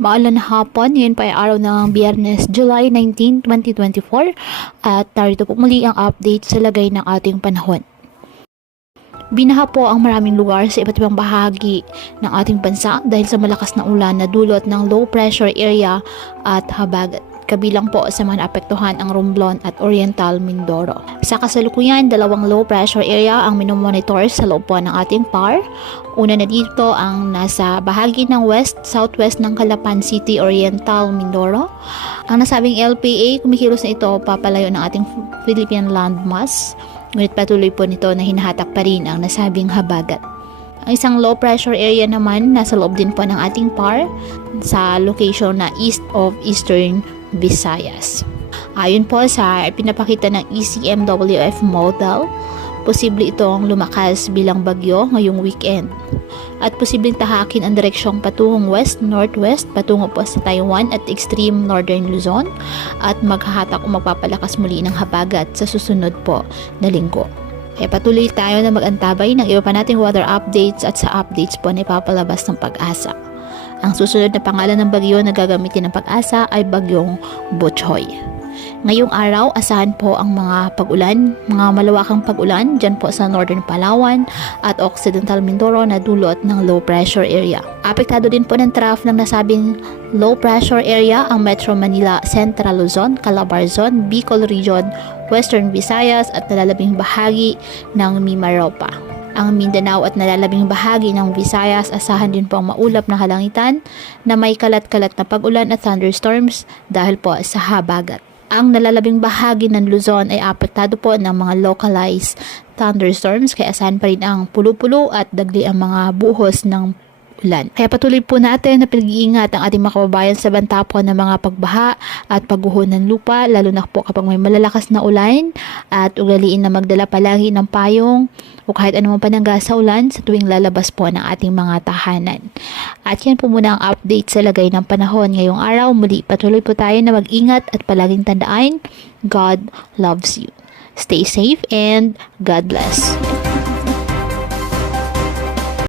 Maalan na hapon, ngayon pa ay araw ng Biyernes, July 19, 2024 at narito po muli ang update sa lagay ng ating panahon. Binaha po ang maraming lugar sa iba't ibang bahagi ng ating bansa dahil sa malakas na ulan na dulot ng low pressure area at habagat. Kabilang po sa mga naapektuhan ang Romblon at Oriental Mindoro. Sa kasalukuyan, dalawang low pressure area ang minomonitor sa loob po ng ating PAR. Una na dito ang nasa bahagi ng west-southwest ng Calapan City, Oriental Mindoro. Ang nasabing LPA, kumikilos na ito papalayo ng ating Philippine landmass. Ngunit patuloy po nito na hinahatak pa rin ang nasabing habagat. Ang isang low pressure area naman nasa loob din po ng ating PAR sa location na east of Eastern Visayas. Ayon po sa pinapakita ng ECMWF model, posible itong lumakas bilang bagyo ngayong weekend at posibleng tahakin ang direksyong patungong west-northwest patungo po sa Taiwan at extreme northern Luzon at maghahatak o magpapalakas muli ng habagat sa susunod po na linggo. Kaya patuloy tayo na mag-antabay ng iba pa nating weather updates at sa updates po na ipapalabas ng Pag-asa. Ang susunod na pangalan ng bagyo na gagamitin ng Pag-asa ay bagyong Butchoy. Ngayong araw, asahan po ang mga pag-ulan, mga malawakang pag-ulan dyan po sa Northern Palawan at Occidental Mindoro na dulot ng low pressure area. Apektado din po ng trough ng nasabing low pressure area ang Metro Manila, Central Luzon, Calabarzon, Bicol Region, Western Visayas at nalalabing bahagi ng Mimaropa. Ang Mindanao at nalalabing bahagi ng Visayas, asahan din po ang maulap na kalangitan na may kalat-kalat na pag-ulan at thunderstorms dahil po sa habagat. Ang nalalabing bahagi ng Luzon ay apektado po ng mga localized thunderstorms kaya asahan pa rin ang pulo-pulo at dagli ang mga buhos ng ulan. Kaya patuloy po natin na pinag-iingat ang ating mga kababayan sa banta po ng mga pagbaha at pagguho ng lupa, lalo na po kapag may malalakas na ulan, at ugaliin na magdala palagi ng payong o kahit anumang panangga sa ulan sa tuwing lalabas po ng ating mga tahanan. At yan po muna ang update sa lagay ng panahon ngayong araw. Muli patuloy po tayo na mag-ingat at palaging tandaan, God loves you. Stay safe and God bless.